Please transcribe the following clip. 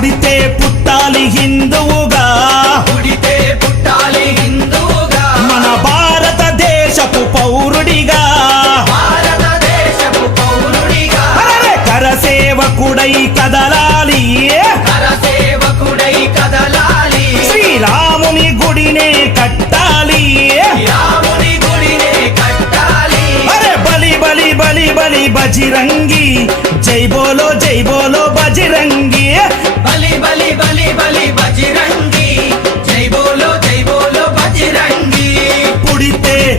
పుడితే పుట్టాలి హిందువుగా. పుడితే పుట్టాలి హిందువుగా. మన భారతదేశపు పౌరుడిగా. భారతదేశపు పౌరుడిగా. కరసేవకుడై కదలాలి. కరసేవకుడై కదలాలి. శ్రీరాముని గుడినే కట్టాలి. రాముని గుడినే కట్టాలి. అరే బలి బలి బలి బలి బజిరంగి. జై బలి బలి బజరంగి. జై బోలో జై బోలో బజరంగి. పుడితే